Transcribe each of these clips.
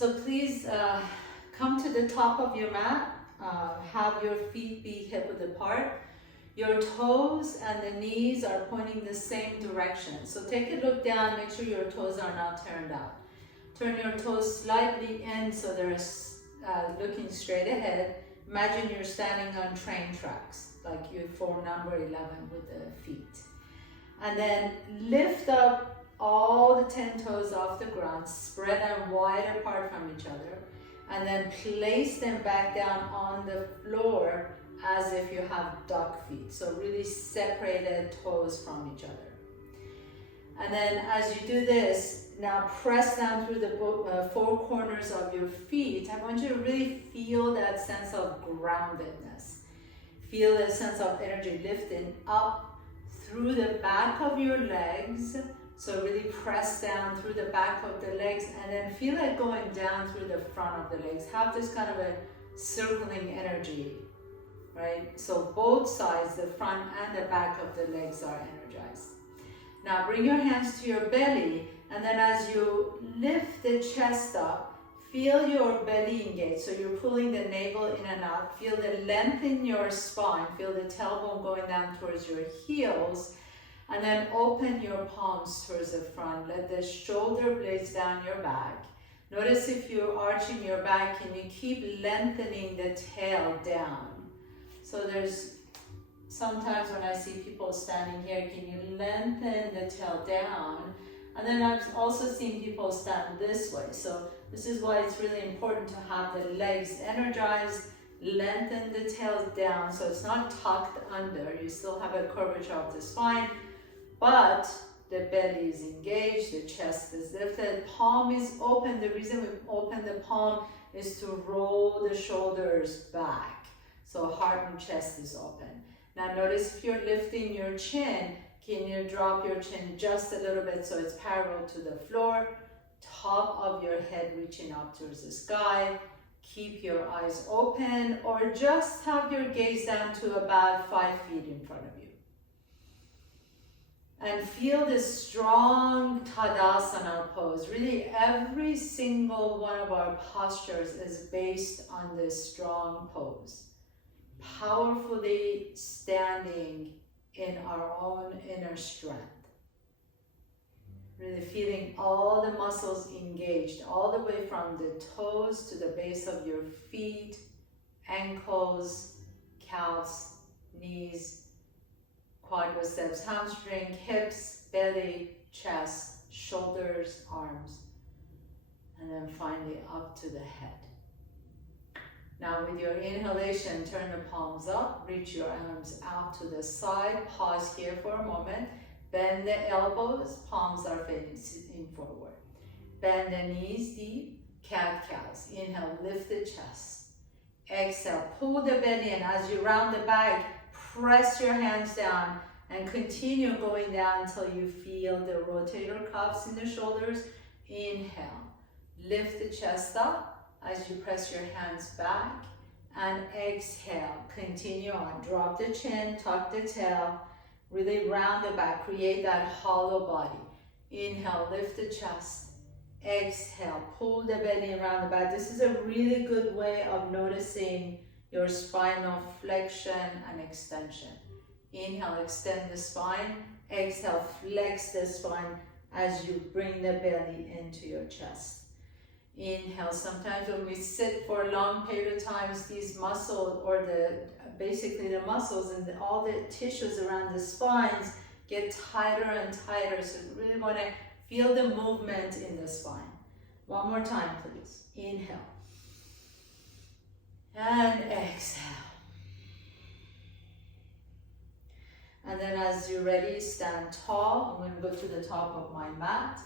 So please come to the top of your mat. Have your feet be hip width apart. Your toes and the knees are pointing the same direction. So take a look down, make sure your toes are not turned out. Turn your toes slightly in so they're looking straight ahead. Imagine you're standing on train tracks, like you form number 11 with the feet. And then lift up all the 10 toes off the ground, spread them wide apart from each other, and then place them back down on the floor as if you have duck feet. So really separated toes from each other. And then as you do this, now press down through the four corners of your feet. I want you to really feel that sense of groundedness. Feel that sense of energy lifting up through the back of your legs. So really press down through the back of the legs and then feel it going down through the front of the legs. Have this kind of a circling energy, right? So both sides, the front and the back of the legs are energized. Now bring your hands to your belly, and then as you lift the chest up, feel your belly engage. So you're pulling the navel in and out. Feel the length in your spine. Feel the tailbone going down towards your heels. And then open your palms towards the front. Let the shoulder blades down your back. Notice if you're arching your back, can you keep lengthening the tail down? So there's sometimes when I see people standing here, can you lengthen the tail down? And then I've also seen people stand this way. So this is why it's really important to have the legs energized, lengthen the tail down so it's not tucked under. You still have a curvature of the spine, but the belly is engaged, the chest is lifted, palm is open. The reason we open the palm is to roll the shoulders back. So heart and chest is open. Now notice if you're lifting your chin, can you drop your chin just a little bit so it's parallel to the floor? Top of your head reaching up towards the sky. Keep your eyes open or just have your gaze down to about 5 feet in front of you. And feel this strong Tadasana pose. Really every single one of our postures is based on this strong pose. Powerfully standing in our own inner strength. Really feeling all the muscles engaged, all the way from the toes to the base of your feet, ankles, calves, knees, quadriceps, hamstring, hips, belly, chest, shoulders, arms, and then finally up to the head. Now with your inhalation, turn the palms up, reach your arms out to the side, pause here for a moment, bend the elbows, palms are facing forward. Bend the knees deep, cat-cows. Inhale, lift the chest. Exhale, pull the belly in. As you round the back, press your hands down and continue going down until you feel the rotator cuffs in the shoulders. Inhale, lift the chest up as you press your hands back, and exhale, continue on. Drop the chin, tuck the tail, really round the back, create that hollow body. Inhale, lift the chest. Exhale, pull the belly around the back. This is a really good way of noticing your spinal flexion and extension. Inhale, extend the spine. Exhale, flex the spine as you bring the belly into your chest. Inhale, sometimes when we sit for a long period of time, these muscles, or basically the muscles and all the tissues around the spines get tighter and tighter. So you really want to feel the movement in the spine. One more time, please. Inhale. And exhale. And then as you're ready, stand tall. I'm going to go to the top of my mat.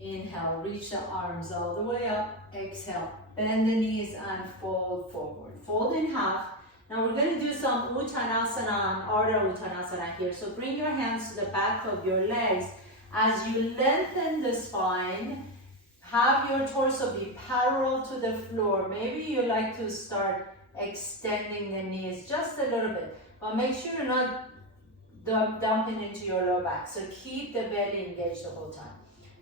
Inhale, reach the arms all the way up. Exhale, bend the knees and fold forward. Fold in half. Now we're going to do some Uttanasana and Ardha Uttanasana here. So bring your hands to the back of your legs. As you lengthen the spine, have your torso be parallel to the floor. Maybe you like to start extending the knees just a little bit. But make sure you're not dumping into your lower back. So keep the belly engaged the whole time.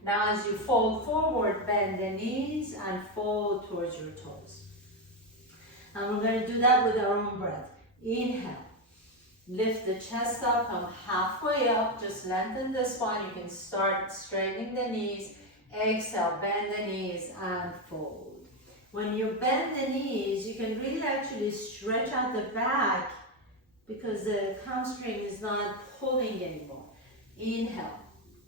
Now as you fold forward, bend the knees and fold towards your toes. And we're going to do that with our own breath. Inhale. Lift the chest up, come halfway up, just lengthen the spine. You can start straightening the knees. Exhale, bend the knees and fold. When you bend the knees, you can really actually stretch out the back because the hamstring is not pulling anymore. Inhale,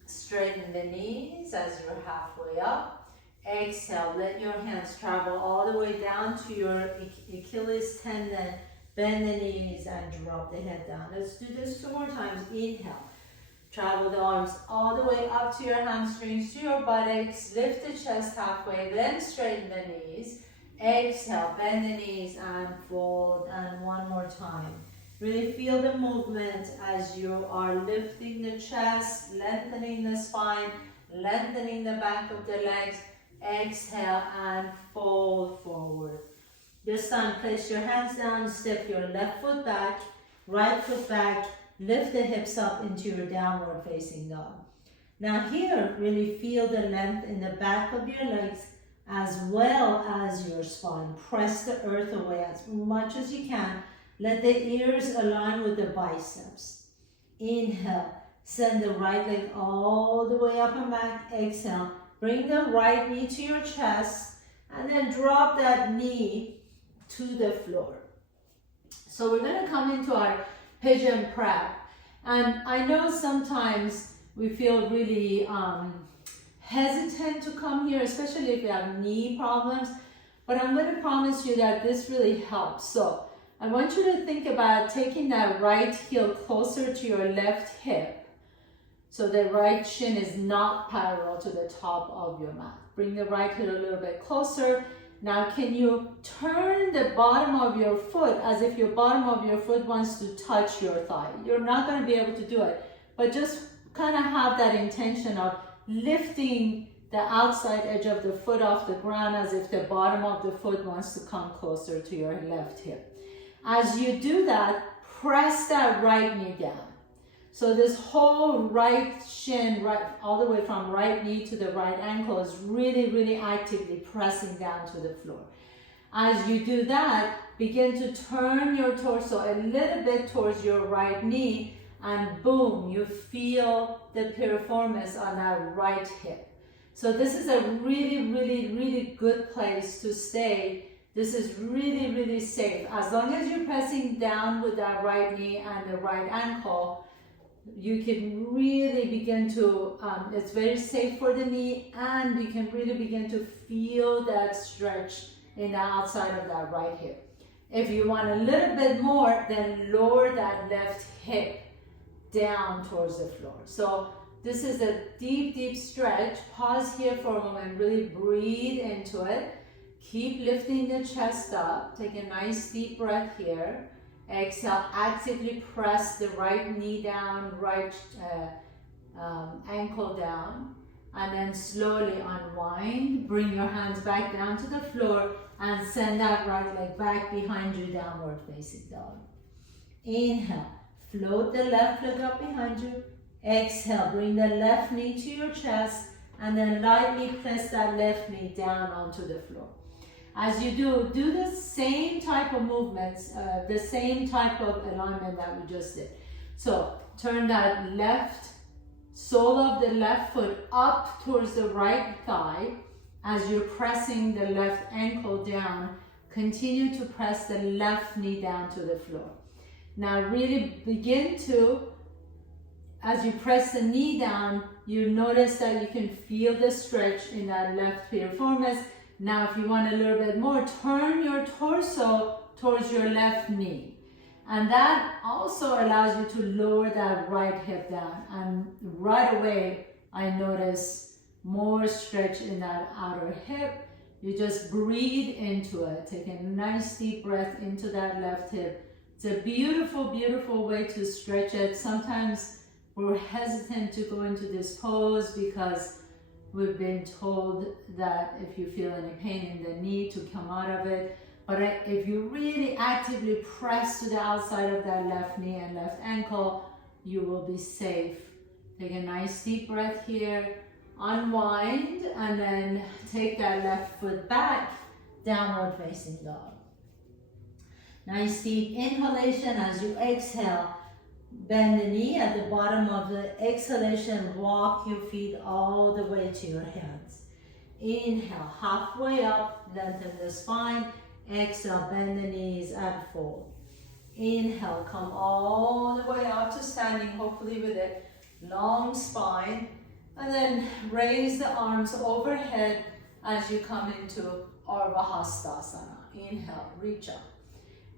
straighten the knees as you're halfway up. Exhale, let your hands travel all the way down to your Achilles tendon. Bend the knees and drop the head down. Let's do this 2 more times. Inhale. Travel the arms all the way up to your hamstrings, to your buttocks. Lift the chest halfway, then straighten the knees. Exhale, bend the knees and fold. And 1 more time. Really feel the movement as you are lifting the chest, lengthening the spine, lengthening the back of the legs. Exhale and fold forward. This time, place your hands down, step your left foot back, right foot back, lift the hips up into your downward facing dog. Now here, really feel the length in the back of your legs as well as your spine. Press the earth away as much as you can. Let the ears align with the biceps. Inhale, send the right leg all the way up and back. Exhale, bring the right knee to your chest and then drop that knee to the floor. So we're going to come into our pigeon prep. And I know sometimes we feel really hesitant to come here, especially if you have knee problems. But I'm going to promise you that this really helps. So I want you to think about taking that right heel closer to your left hip. So the right shin is not parallel to the top of your mat. Bring the right heel a little bit closer. Now can you turn the bottom of your foot as if your bottom of your foot wants to touch your thigh? You're not going to be able to do it, but just kind of have that intention of lifting the outside edge of the foot off the ground as if the bottom of the foot wants to come closer to your left hip. As you do that, press that right knee down. So this whole right shin, all the way from right knee to the right ankle is really, really actively pressing down to the floor. As you do that, begin to turn your torso a little bit towards your right knee and boom, you feel the piriformis on that right hip. So this is a really, really, really good place to stay. This is really, really safe. As long as you're pressing down with that right knee and the right ankle, you can really begin to, it's very safe for the knee, and you can really begin to feel that stretch in the outside of that right hip. If you want a little bit more, then lower that left hip down towards the floor. So this is a deep, deep stretch. Pause here for a moment, really breathe into it. Keep lifting the chest up. Take a nice deep breath here. Exhale, actively press the right knee down, right ankle down, and then slowly unwind. Bring your hands back down to the floor and send that right leg back behind you, downward facing dog. Inhale, float the left leg up behind you. Exhale, bring the left knee to your chest and then lightly press that left knee down onto the floor. As you do the same type of movements, the same type of alignment that we just did. So turn that left sole of the left foot up towards the right thigh. As you're pressing the left ankle down, continue to press the left knee down to the floor. Now really begin to, as you press the knee down, you notice that you can feel the stretch in that left piriformis. Now, if you want a little bit more, turn your torso towards your left knee. And that also allows you to lower that right hip down. And right away, I notice more stretch in that outer hip. You just breathe into it. Take a nice deep breath into that left hip. It's a beautiful, beautiful way to stretch it. Sometimes we're hesitant to go into this pose because we've been told that if you feel any pain in the knee to come out of it. But if you really actively press to the outside of that left knee and left ankle, you will be safe. Take a nice deep breath here. unwind, and then take that left foot back, downward facing dog. Nice deep inhalation. As you exhale, bend the knee. At the bottom of the exhalation, walk your feet all the way to your hands. Inhale, halfway up, lengthen the spine. Exhale, bend the knees and fold. Inhale, come all the way up to standing, hopefully with a long spine. And then raise the arms overhead as you come into Ardha Hastasana. Inhale, reach up.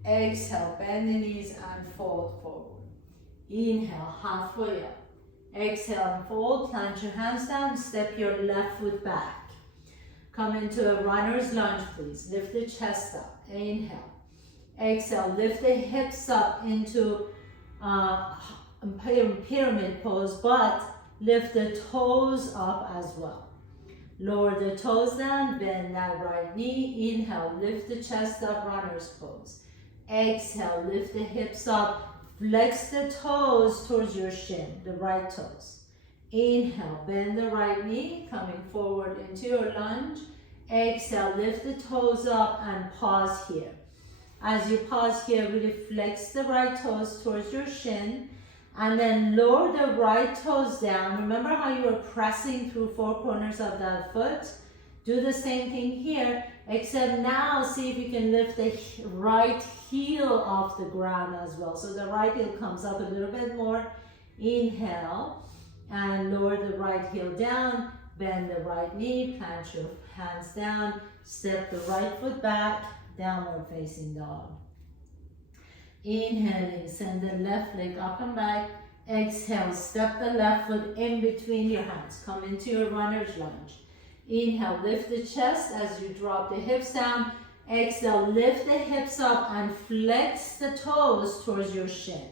Exhale, bend the knees and fold forward. Inhale, halfway up. Exhale and fold, plant your hands down, step your left foot back. Come into a runner's lunge, please. Lift the chest up. Inhale. Exhale, lift the hips up into pyramid pose, but lift the toes up as well. Lower the toes down, bend that right knee. Inhale, lift the chest up, runner's pose. Exhale, lift the hips up, flex the toes towards your shin, the right toes. Inhale, bend the right knee, coming forward into your lunge. Exhale, lift the toes up and pause here. As you pause here, really flex the right toes towards your shin, and then lower the right toes down. Remember how you were pressing through four corners of that foot? Do the same thing here, except now see if you can lift the right heel off the ground as well. So the right heel comes up a little bit more. Inhale, and lower the right heel down. Bend the right knee, plant your hands down, step the right foot back, downward facing dog. Inhaling, send the left leg up and back. Exhale, step the left foot in between your hands. Come into your runner's lunge. Inhale, lift the chest as you drop the hips down. Exhale, lift the hips up and flex the toes towards your shin.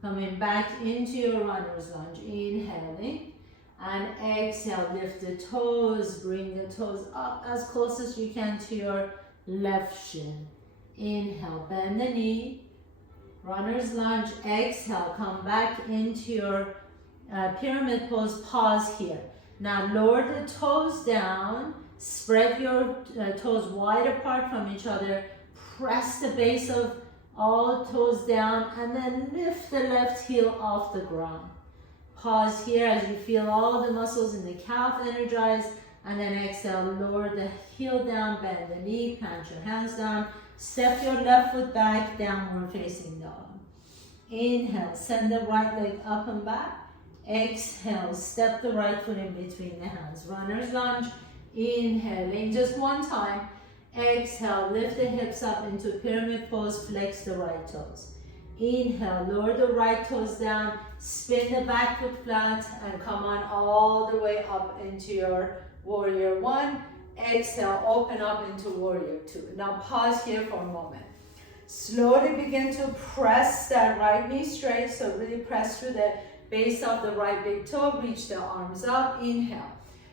Coming back into your runner's lunge. Inhaling. And exhale, lift the toes, bring the toes up as close as you can to your left shin. Inhale, bend the knee, runner's lunge. Exhale, come back into your pyramid pose, pause here. Now lower the toes down, spread your toes wide apart from each other, press the base of all toes down, and then lift the left heel off the ground. Pause here as you feel all the muscles in the calf energize, and then exhale, lower the heel down, bend the knee, plant your hands down, step your left foot back, downward facing dog. Inhale, send the right leg up and back. Exhale, step the right foot in between the hands. Runner's lunge, inhaling just one time. Exhale, lift the hips up into pyramid pose, flex the right toes. Inhale, lower the right toes down, spin the back foot flat, and come on all the way up into your warrior one. Exhale, open up into warrior two. Now pause here for a moment. Slowly begin to press that right knee straight, so really press through the base of the right big toe, reach the arms up, inhale.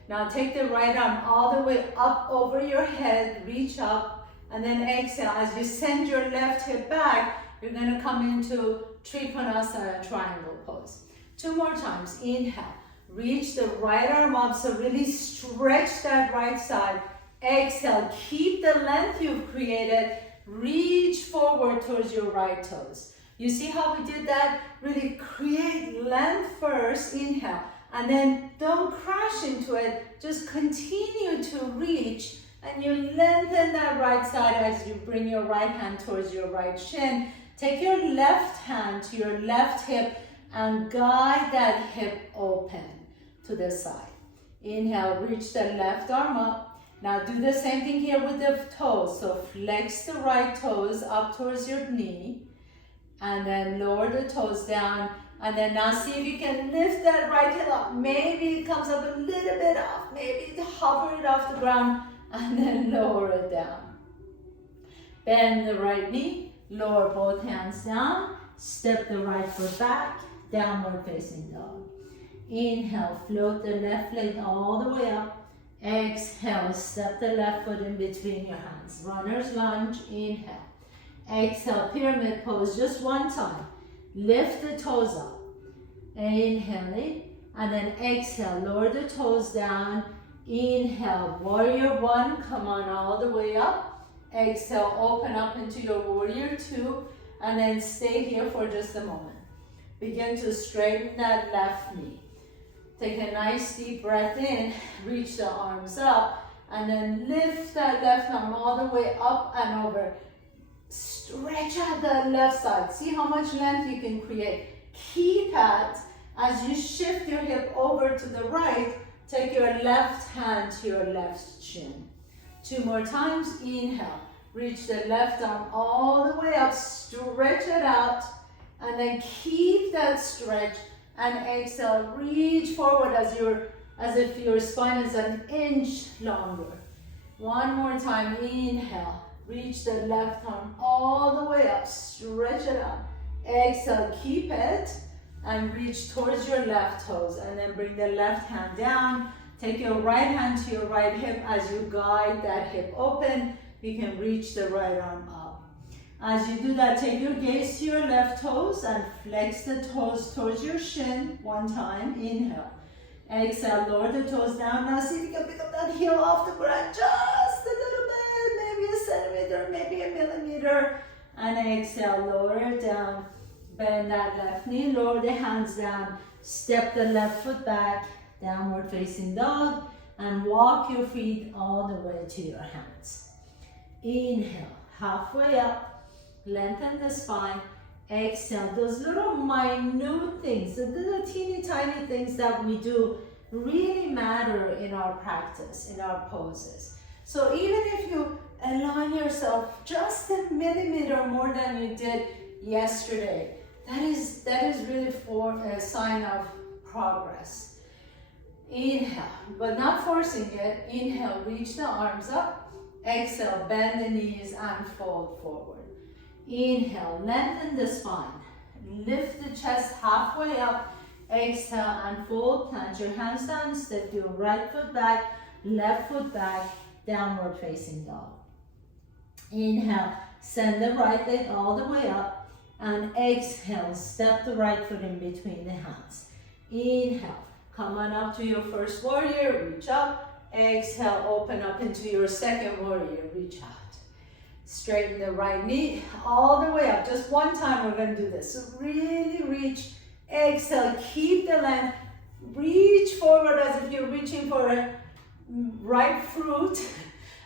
Now take the right arm all the way up over your head, reach up, and then exhale. As you send your left hip back, you're going to come into Trikonasana triangle pose. Two more times. Inhale. Reach the right arm up, so really stretch that right side. Exhale. Keep the length you've created. Reach forward towards your right toes. You see how we did that? Really create length first. Inhale. And then don't crash into it. Just continue to reach. And you lengthen that right side as you bring your right hand towards your right shin. Take your left hand to your left hip and guide that hip open to the side. Inhale, reach the left arm up. Now do the same thing here with the toes. So flex the right toes up towards your knee. And then lower the toes down. And then now see if you can lift that right heel up. Maybe it comes up a little bit off. Maybe hover it off the ground. And then lower it down. Bend the right knee. Lower both hands down, step the right foot back, downward facing dog. Inhale, float the left leg all the way up. Exhale, step the left foot in between your hands. Runner's lunge, inhale. Exhale, pyramid pose just one time. Lift the toes up. Inhaling, And then exhale, lower the toes down. Inhale, warrior one, come on all the way up. Exhale, open up into your warrior two, and then stay here for just a moment. Begin to straighten that left knee. Take a nice deep breath in, reach the arms up, and then lift that left arm all the way up and over. Stretch out the left side. See how much length you can create. Keep that as you shift your hip over to the right. Take your left hand to your left shin. 2 more times. Inhale. Reach the left arm all the way up. Stretch it out. And then keep that stretch. And exhale. Reach forward as if your spine is an inch longer. 1 more time. Inhale. Reach the left arm all the way up. Stretch it out. Exhale. Keep it. And reach towards your left toes, and then bring the left hand down. Take your right hand to your right hip as you guide that hip open. You can reach the right arm up. As you do that, take your gaze to your left toes and flex the toes towards your shin. 1 time, inhale. Exhale, lower the toes down. Now see if you can pick up that heel off the ground just a little bit, maybe a centimeter, maybe a millimeter. And exhale, lower it down. Bend that left knee, lower the hands down, step the left foot back, downward facing dog, and walk your feet all the way to your hands. Inhale, halfway up, lengthen the spine. Exhale, those little minute things, the little teeny tiny things that we do really matter in our practice, in our poses. So even if you align yourself just a millimeter more than you did yesterday, that is really for a sign of progress. Inhale, but not forcing it. Inhale, reach the arms up. Exhale, bend the knees and fold forward. Inhale, lengthen the spine. Lift the chest halfway up. Exhale and fold. Plant your hands down. Step your right foot back, left foot back, downward facing dog. Inhale, send the right leg all the way up. And exhale, step the right foot in between the hands. Inhale, come on up to your first warrior, reach up. Exhale, open up into your second warrior, reach out. Straighten the right knee all the way up. Just 1 time we're going to do this. So really reach, exhale, keep the length. Reach forward as if you're reaching for a ripe fruit.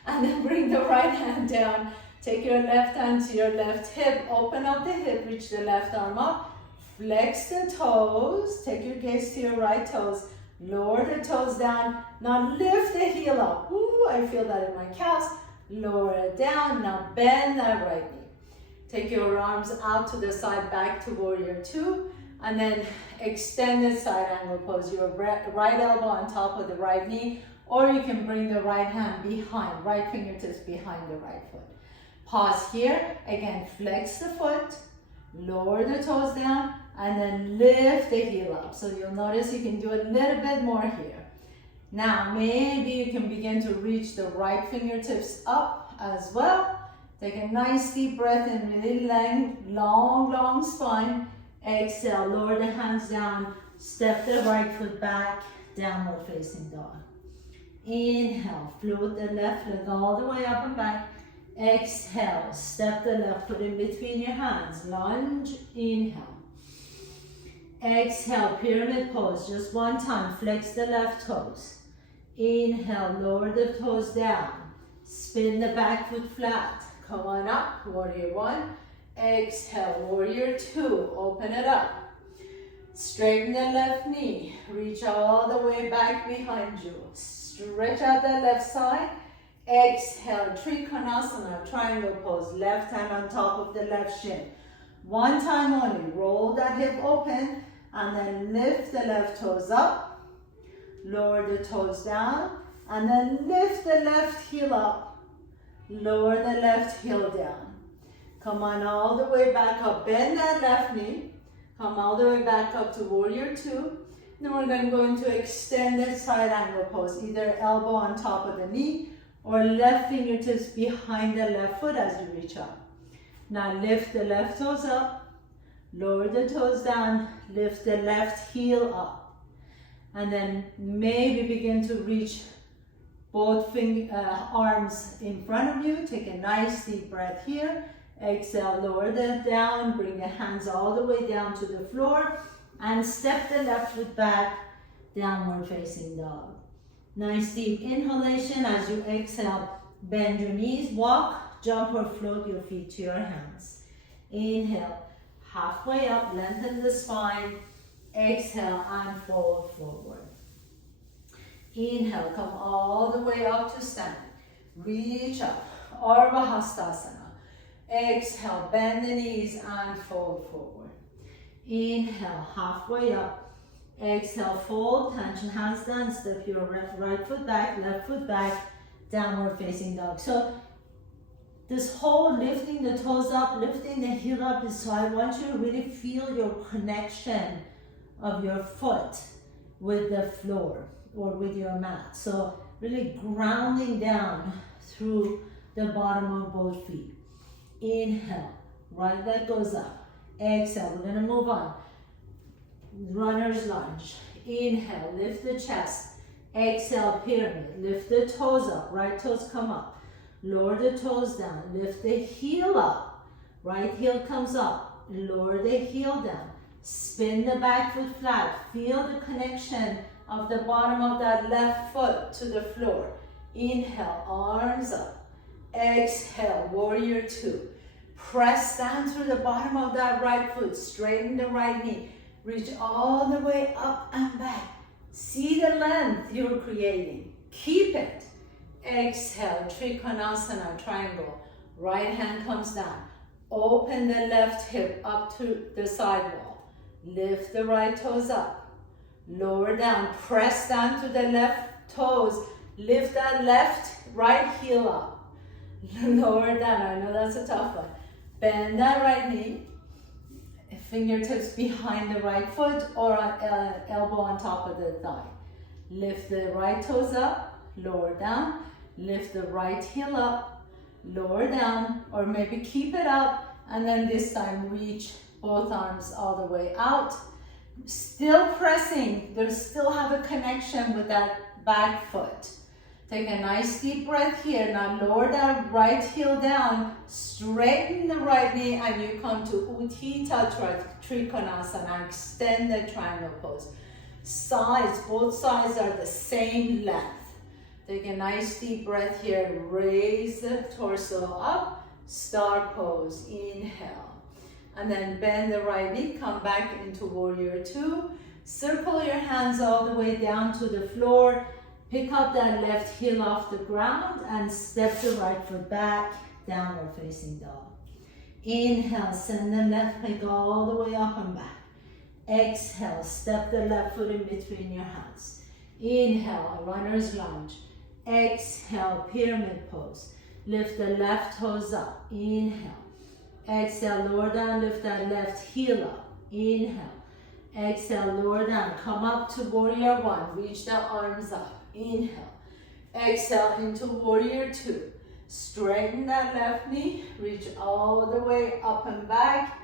And then bring the right hand down. Take your left hand to your left hip, open up the hip, reach the left arm up, flex the toes, take your gaze to your right toes, lower the toes down, now lift the heel up. Ooh, I feel that in my calves. Lower it down, now bend that right knee. Take your arms out to the side, back to warrior two, and then extended side angle pose. Your right elbow on top of the right knee, or you can bring the right hand behind, right fingertips behind the right foot. Pause here, again, flex the foot, lower the toes down, and then lift the heel up. So you'll notice you can do a little bit more here. Now, maybe you can begin to reach the right fingertips up as well. Take a nice deep breath in, really long spine. Exhale, lower the hands down, step the right foot back, downward facing dog. Inhale, float the left leg all the way up and back. Exhale, step the left foot in between your hands, lunge, inhale. Exhale, pyramid pose, just 1 time, flex the left toes. Inhale, lower the toes down, spin the back foot flat, come on up, warrior one. Exhale, warrior two, open it up. Straighten the left knee, reach all the way back behind you. Stretch out the left side. Exhale, Trikonasana, triangle pose, left hand on top of the left shin. 1 time only, roll that hip open and then lift the left toes up, lower the toes down, and then lift the left heel up, lower the left heel down. Come on all the way back up, bend that left knee, come all the way back up to warrior two. Then we're going to go into extended side angle pose, either elbow on top of the knee, or left fingertips behind the left foot as you reach up. Now lift the left toes up, lower the toes down, lift the left heel up. And then maybe begin to reach both arms in front of you. Take a nice deep breath here. Exhale, lower them down. Bring the hands all the way down to the floor. And step the left foot back, downward facing dog. Nice deep inhalation. As you exhale, bend your knees, walk, jump or float your feet to your hands. Inhale, halfway up, lengthen the spine. Exhale and fold forward. Inhale, come all the way up to standing. Reach up, Ardha Hastasana. Exhale, bend the knees and fold forward. Inhale, halfway up. Exhale, fold, tension hands down, step your right foot back, left foot back, downward facing dog. So this whole lifting the toes up, lifting the heel up is so I want you to really feel your connection of your foot with the floor or with your mat. So really grounding down through the bottom of both feet. Inhale, right leg goes up. Exhale, we're gonna move on. Runner's lunge. Inhale, lift the chest. Exhale, pyramid. Lift the toes up, right toes come up. Lower the toes down, lift the heel up. Right heel comes up, lower the heel down. Spin the back foot flat. Feel the connection of the bottom of that left foot to the floor. Inhale, arms up. Exhale, warrior two. Press down through the bottom of that right foot. Straighten the right knee. Reach all the way up and back. See the length you're creating. Keep it. Exhale, Trikonasana, triangle. Right hand comes down. Open the left hip up to the sidewall. Lift the right toes up. Lower down. Press down to the left toes. Lift that right heel up. Lower down. I know that's a tough one. Bend that right knee. Fingertips behind the right foot or elbow on top of the thigh. Lift the right toes up. Lower down. Lift the right heel up. Lower down. Or maybe keep it up. And then this time reach both arms all the way out. Still pressing. They still have a connection with that back foot. Take a nice deep breath here. Now lower that right heel down. Straighten the right knee and you come to Utthita Trikonasana. Extend the triangle pose. Sides, both sides are the same length. Take a nice deep breath here. Raise the torso up. Star pose. Inhale. And then bend the right knee, come back into warrior two. Circle your hands all the way down to the floor. Pick up that left heel off the ground and step the right foot back, downward facing dog. Inhale, send the left leg all the way up and back. Exhale, step the left foot in between your hands. Inhale, runner's lunge. Exhale, pyramid pose. Lift the left toes up. Inhale. Exhale, lower down, lift that left heel up. Inhale. Exhale, lower down. Come up to warrior one. Reach the arms up. Inhale. Exhale into warrior two. Straighten that left knee. Reach all the way up and back.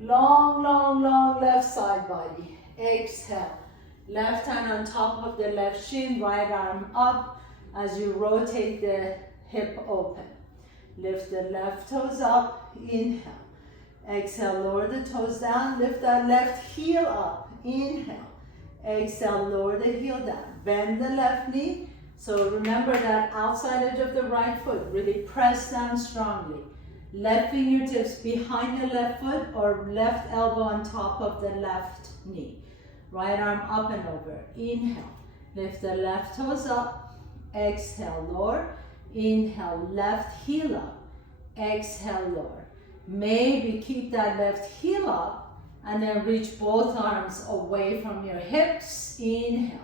Long, long, long left side body. Exhale. Left hand on top of the left shin. Right arm up as you rotate the hip open. Lift the left toes up. Inhale. Exhale, lower the toes down. Lift that left heel up. Inhale. Exhale, lower the heel down. Bend the left knee. So remember that outside edge of the right foot. Really press down strongly. Left fingertips behind the left foot or left elbow on top of the left knee. Right arm up and over. Inhale. Lift the left toes up. Exhale, lower. Inhale, left heel up. Exhale, lower. Maybe keep that left heel up and then reach both arms away from your hips. Inhale.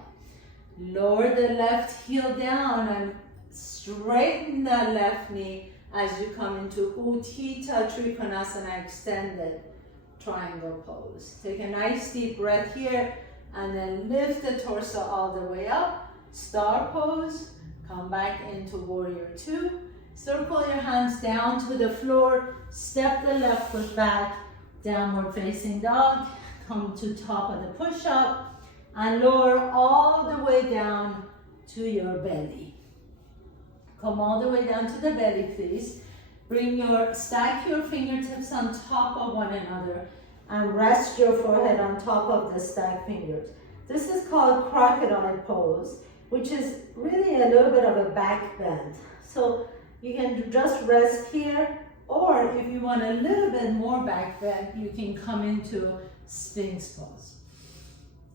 Lower the left heel down and straighten the left knee as you come into Utthita Trikonasana, extended triangle pose. Take a nice deep breath here and then lift the torso all the way up. Star pose. Come back into warrior two. Circle your hands down to the floor. Step the left foot back. Downward facing dog. Come to top of the push-up. and lower all the way down to your belly. Come all the way down to the belly, please. Stack your fingertips on top of one another and rest your forehead on top of the stacked fingers. This is called crocodile pose, which is really a little bit of a back bend. So you can just rest here, or if you want a little bit more back bend, you can come into Sphinx pose.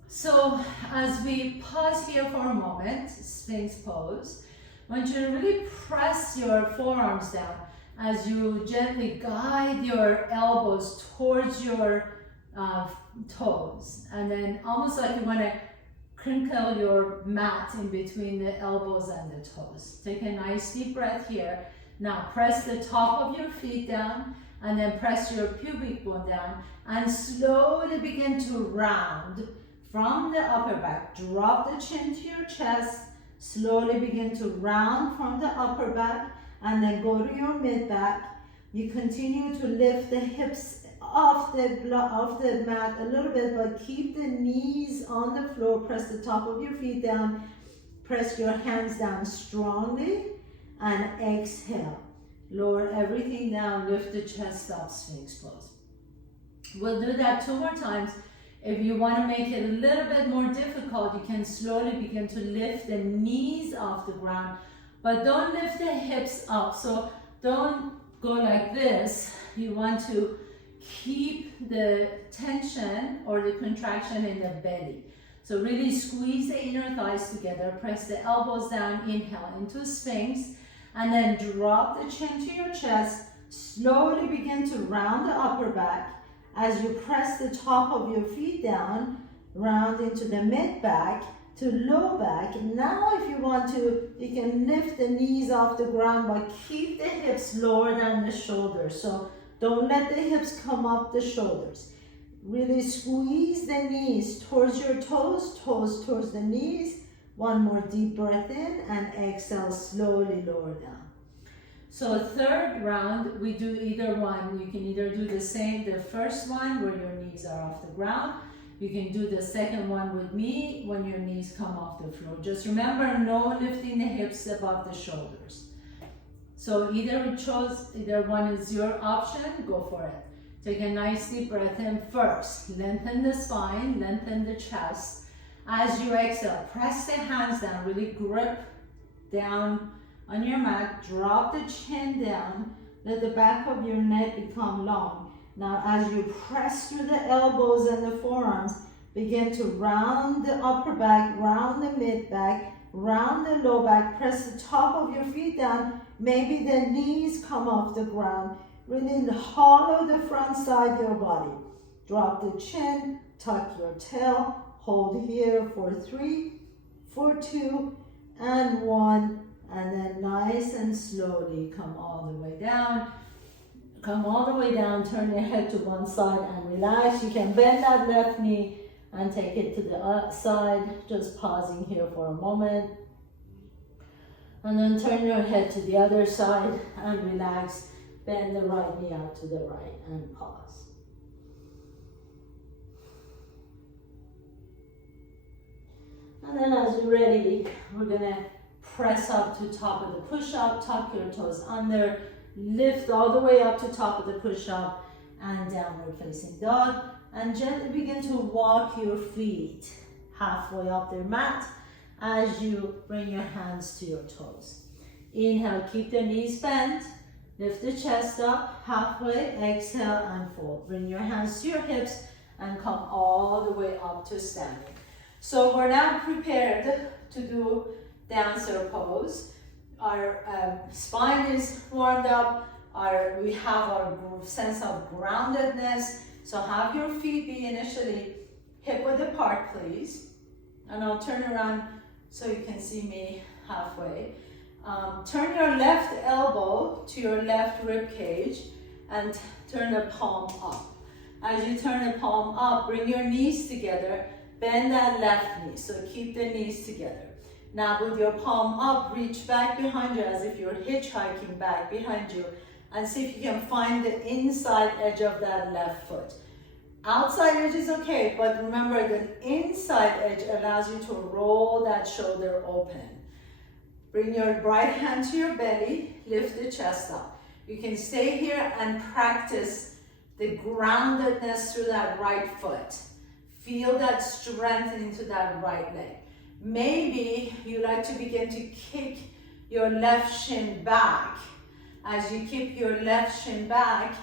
So as we pause here for a moment, Sphinx pose, I want you to really press your forearms down as you gently guide your elbows towards your toes. And then almost like you want to crinkle your mat in between the elbows and the toes. Take a nice deep breath here. Now press the top of your feet down and then press your pubic bone down and slowly begin to round from the upper back. Drop the chin to your chest. Slowly begin to round from the upper back and then go to your mid back. You continue to lift the hips off the mat a little bit, but keep the knees on the floor. Press the top of your feet down. Press your hands down strongly and exhale. Lower everything down, lift the chest up, Sphinx pose. We'll do that 2 more times. If you want to make it a little bit more difficult, you can slowly begin to lift the knees off the ground, but don't lift the hips up. So don't go like this. You want to keep the tension or the contraction in the belly. So really squeeze the inner thighs together, press the elbows down, inhale into Sphinx, and then drop the chin to your chest. Slowly begin to round the upper back. As you press the top of your feet down, round into the mid back to low back. Now if you want to, you can lift the knees off the ground, but keep the hips lower than the shoulders. So don't let the hips come up the shoulders. Really squeeze the knees towards your toes, toes towards the knees. One more deep breath in and exhale, slowly lower down. So third round, we do either one. You can either do the same, the first one where your knees are off the ground. You can do the second one with me when your knees come off the floor. Just remember, no lifting the hips above the shoulders. So either one is your option, go for it. Take a nice deep breath in first. Lengthen the spine, lengthen the chest. As you exhale, press the hands down, really grip down on your mat, drop the chin down, let the back of your neck become long. Now as you press through the elbows and the forearms, begin to round the upper back, round the mid back, round the low back, press the top of your feet down, maybe the knees come off the ground, really hollow the front side of your body. Drop the chin, tuck your tail, hold here for 3, for 2, and 1. And then nice and slowly come all the way down. Come all the way down, turn your head to one side and relax. You can bend that left knee and take it to the side. Just pausing here for a moment. And then turn your head to the other side and relax. Bend the right knee out to the right and pause. And then as you're ready, we're gonna press up to top of the push-up, tuck your toes under, lift all the way up to top of the push-up and downward facing dog, and gently begin to walk your feet halfway up the mat as you bring your hands to your toes. Inhale, keep the knees bent, lift the chest up halfway, exhale and fold. Bring your hands to your hips and come all the way up to standing. So we're now prepared to do dancer pose. Our spine is warmed up. We have our sense of groundedness. So have your feet be initially hip width apart, please. And I'll turn around so you can see me halfway. Turn your left elbow to your left rib cage and turn the palm up. As you turn the palm up, bring your knees together. Bend that left knee, so keep the knees together. Now with your palm up, reach back behind you as if you're hitchhiking back behind you, and see if you can find the inside edge of that left foot. Outside edge is okay, but remember the inside edge allows you to roll that shoulder open. Bring your right hand to your belly, lift the chest up. You can stay here and practice the groundedness through that right foot. Feel that strengthening to that right leg. Maybe you like to begin to kick your left shin back. As you kick your left shin back,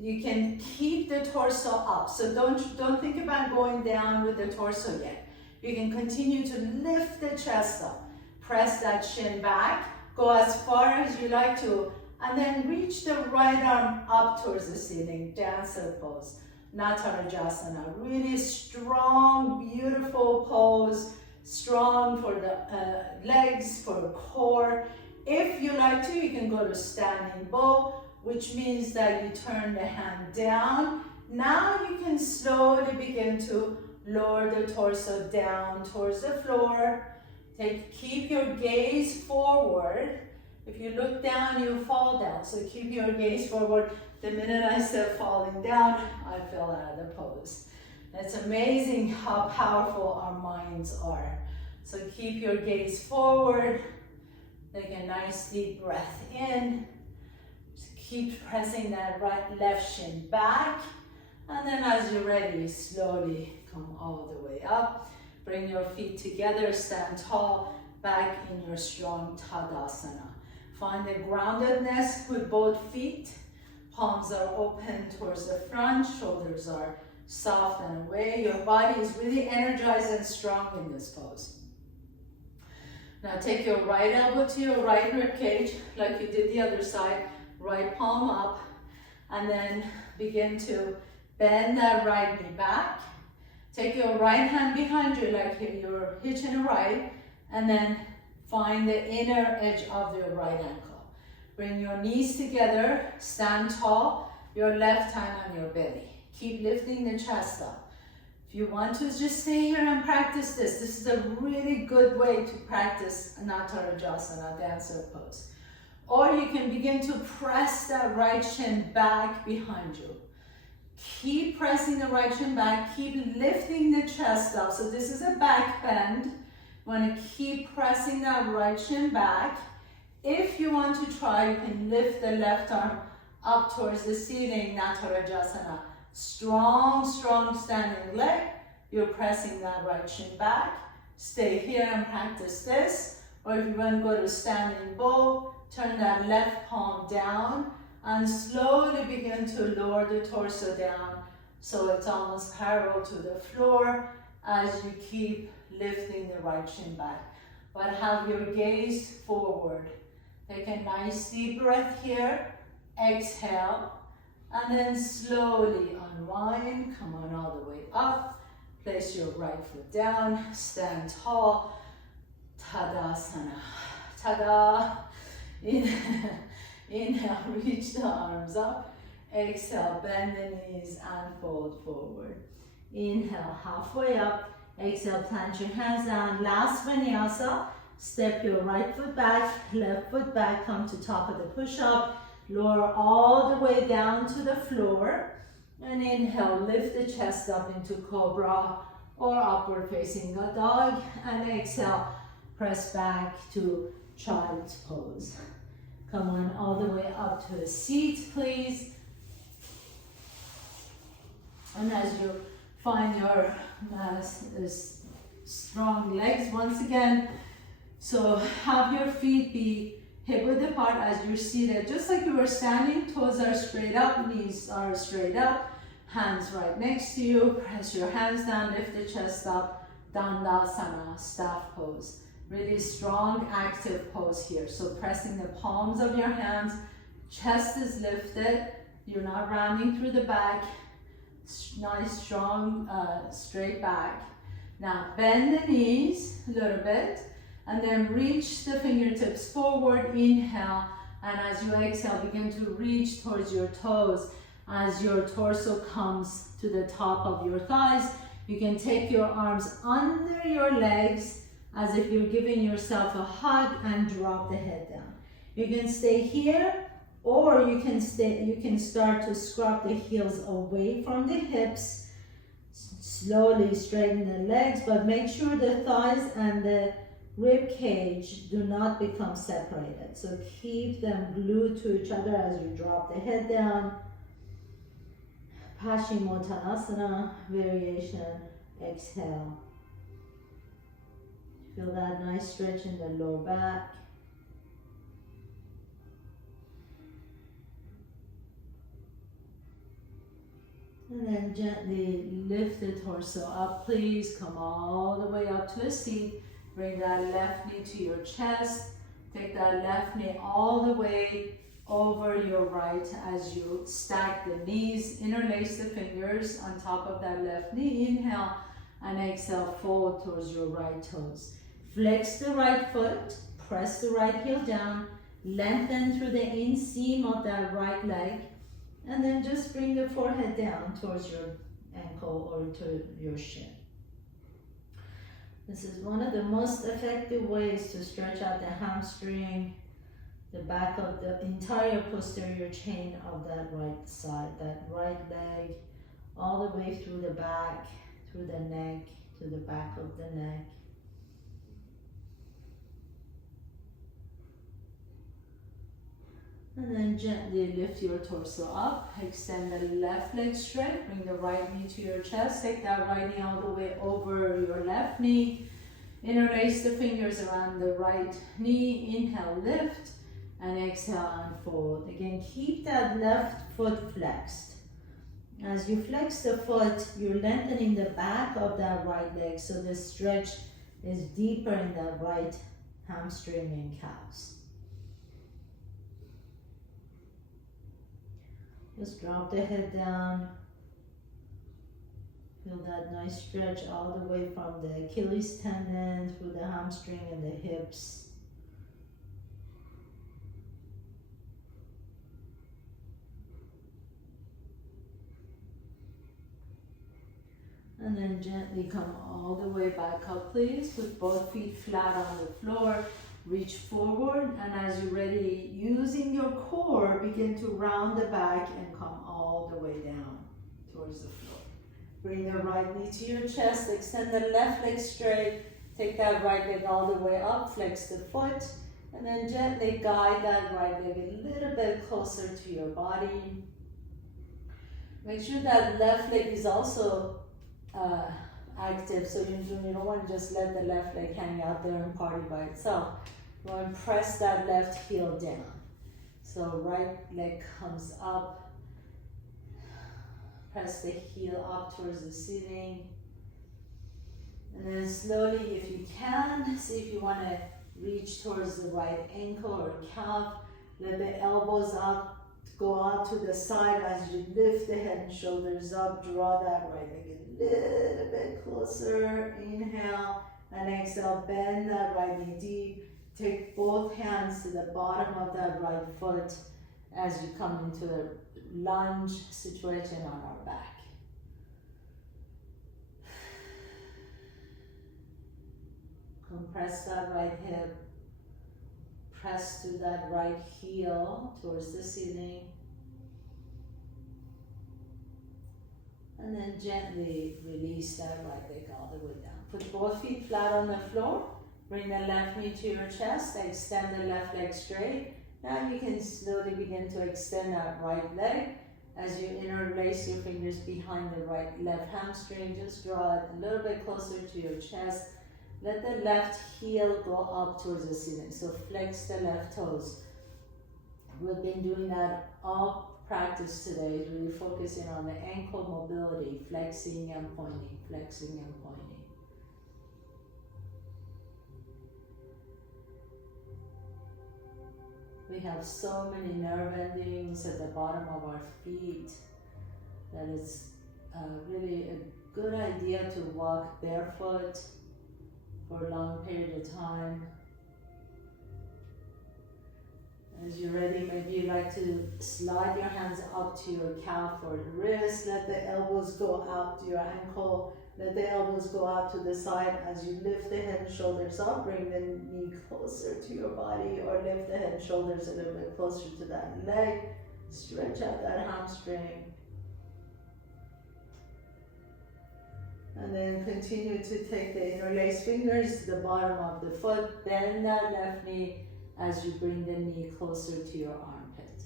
you can keep the torso up. So don't think about going down with the torso yet. You can continue to lift the chest up. Press that shin back. Go as far as you like to. And then reach the right arm up towards the ceiling. Dancer pose. Natarajasana. Really strong, beautiful pose. Strong for the legs, for the core. If you like to, you can go to standing bow, which means that you turn the hand down. Now you can slowly begin to lower the torso down towards the floor. Keep your gaze forward. If you look down, you fall down. So keep your gaze forward. The minute I said falling down, I fell out of the pose. It's amazing how powerful our minds are. So keep your gaze forward. Take a nice deep breath in. Just keep pressing that left shin back. And then as you're ready, slowly come all the way up. Bring your feet together, stand tall, back in your strong Tadasana. Find the groundedness with both feet. Palms are open towards the front, shoulders are soft and away. Your body is really energized and strong in this pose. Now take your right elbow to your right rib cage, like you did the other side. Right palm up, and then begin to bend that right knee back. Take your right hand behind you, like you're hitching a ride, and then find the inner edge of your right ankle. Bring your knees together, stand tall, your left hand on your belly. Keep lifting the chest up. If you want to just stay here and practice this, this is a really good way to practice Natarajasana, dancer pose. Or you can begin to press that right shin back behind you. Keep pressing the right shin back, keep lifting the chest up. So this is a back bend. You want to keep pressing that right shin back. If you want to try, you can lift the left arm up towards the ceiling, Natarajasana. Strong, strong standing leg. You're pressing that right shin back. Stay here and practice this. Or if you want to go to standing bow, turn that left palm down and slowly begin to lower the torso down so it's almost parallel to the floor as you keep lifting the right shin back. But have your gaze forward. Take a nice deep breath here. Exhale. And then slowly unwind. Come on all the way up. Place your right foot down. Stand tall. Tadasana. Tada. Inhale, reach the arms up. Exhale, bend the knees and fold forward. Inhale, halfway up. Exhale, plant your hands down. Last vinyasa. Step your right foot back, left foot back. Come to top of the push-up. Lower all the way down to the floor. And inhale, lift the chest up into cobra or upward facing dog. And exhale, press back to child's pose. Come on all the way up to a seat, please. And as you find your strong legs once again, so have your feet be hip width apart as you're seated, just like you were standing. Toes are straight up, knees are straight up, hands right next to you. Press your hands down, lift the chest up. Dandasana, staff pose. Really strong, active pose here. So pressing the palms of your hands, chest is lifted. You're not rounding through the back. Nice, strong, straight back. Now bend the knees a little bit. And then reach the fingertips forward, inhale, and as you exhale, begin to reach towards your toes. As your torso comes to the top of your thighs, you can take your arms under your legs as if you're giving yourself a hug and drop the head down. You can stay here, or you can start to scrub the heels away from the hips slowly straighten the legs, but make sure the thighs and the rib cage do not become separated. So keep them glued to each other as you drop the head down. Paschimottanasana variation. Exhale. Feel that nice stretch in the lower back. And then gently lift the torso up, please. Come all the way up to a seat. Bring that left knee to your chest. Take that left knee all the way over your right as you stack the knees. Interlace the fingers on top of that left knee. Inhale and exhale, fold towards your right toes. Flex the right foot. Press the right heel down. Lengthen through the inseam of that right leg. And then just bring the forehead down towards your ankle or to your shin. This is one of the most effective ways to stretch out the hamstring, the back of the entire posterior chain of that right side, that right leg, all the way through the back, through the neck, to the back of the neck. And then gently lift your torso up. Extend the left leg straight. Bring the right knee to your chest. Take that right knee all the way over your left knee. Interlace the fingers around the right knee. Inhale, lift. And exhale and fold. Again, keep that left foot flexed. As you flex the foot, you're lengthening the back of that right leg. So the stretch is deeper in the right hamstring and calves. Just drop the head down. Feel that nice stretch all the way from the Achilles tendon through the hamstring and the hips. And then gently come all the way back up, please. Put both feet flat on the floor. Reach forward, and as you're ready, using your core, begin to round the back and come all the way down towards the floor. Bring the right knee to your chest, extend the left leg straight, take that right leg all the way up, flex the foot, and then gently guide that right leg a little bit closer to your body. Make sure that left leg is also active, so you don't want to just let the left leg hang out there and party by itself. You want to press that left heel down. So right leg comes up. Press the heel up towards the ceiling. And then slowly, if you can, see if you want to reach towards the right ankle or calf. Let the elbows out, go out to the side as you lift the head and shoulders up. Draw that right leg a little bit closer. Inhale and exhale. Bend that right knee deep. Take both hands to the bottom of that right foot as you come into the lunge situation on our back. Compress that right hip. Press to that right heel towards the ceiling. And then gently release that right leg all the way down. Put both feet flat on the floor. Bring the left knee to your chest. Extend the left leg straight. Now you can slowly begin to extend that right leg as you interlace your fingers behind the left hamstring. Just draw it a little bit closer to your chest. Let the left heel go up towards the ceiling. So flex the left toes. We've been doing that all practice today, really focusing on the ankle mobility, flexing and pointing, flexing and pointing. We have so many nerve endings at the bottom of our feet that it's really a good idea to walk barefoot for a long period of time. As you're ready, maybe you like to slide your hands up to your calf or the wrist. Let the elbows go out to your ankle. Let the elbows go out to the side as you lift the head and shoulders up. Bring the knee closer to your body, or lift the head and shoulders a little bit closer to that leg. Stretch out that hamstring. And then continue to take the interlace fingers to the bottom of the foot. Bend that left knee as you bring the knee closer to your armpit.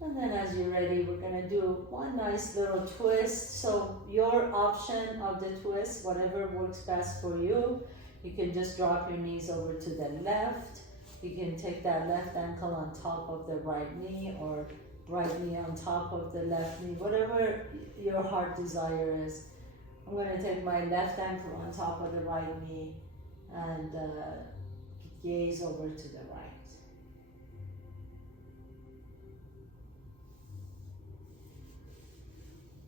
And then as you're ready, we're gonna do one nice little twist. So your option of the twist, whatever works best for you. You can just drop your knees over to the left. You can take that left ankle on top of the right knee, or right knee on top of the left knee, whatever your heart desire is. I'm going to take my left ankle on top of the right knee and gaze over to the right.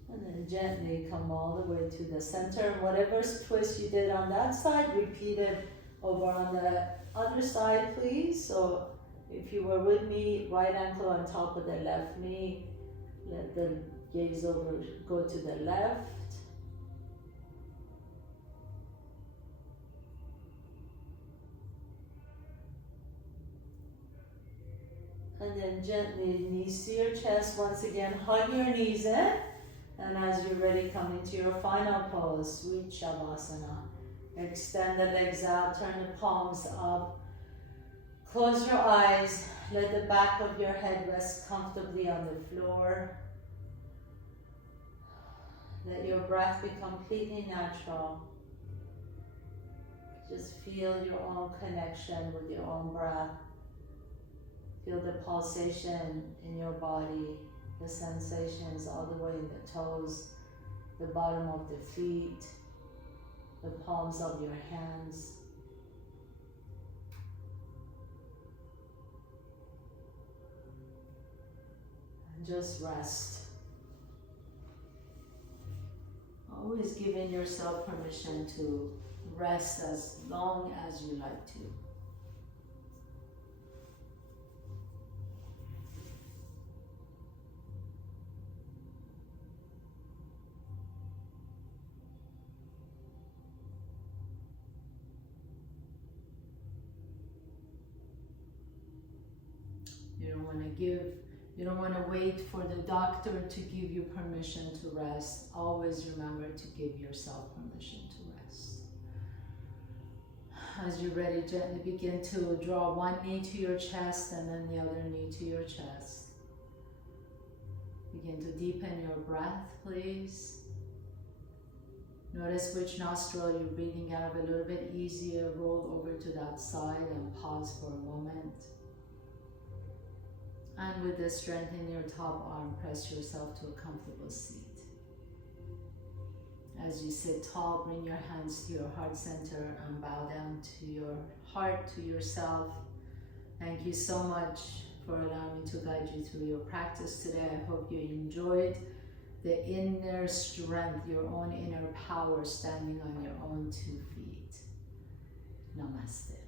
And then gently come all the way to the center. Whatever twist you did on that side, repeat it over on the other side, please. So if you were with me, right ankle on top of the left knee, let the gaze over go to the left. And then gently knees to your chest. Once again, hug your knees in. And as you're ready, come into your final pose, sweet Shavasana. Extend the legs out, turn the palms up. Close your eyes, let the back of your head rest comfortably on the floor. Let your breath be completely natural. Just feel your own connection with your own breath. Feel the pulsation in your body, the sensations all the way in the toes, the bottom of the feet, the palms of your hands. Just rest. Always giving yourself permission to rest as long as you like to. You don't want to wait for the doctor to give you permission to rest. Always remember to give yourself permission to rest. As you're ready, gently begin to draw one knee to your chest and then the other knee to your chest. Begin to deepen your breath, please. Notice which nostril you're breathing out of a little bit easier. Roll over to that side and pause for a moment. And with the strength in your top arm, press yourself to a comfortable seat. As you sit tall, bring your hands to your heart center and bow down to your heart, to yourself. Thank you so much for allowing me to guide you through your practice today. I hope you enjoyed the inner strength, your own inner power standing on your own 2 feet. Namaste.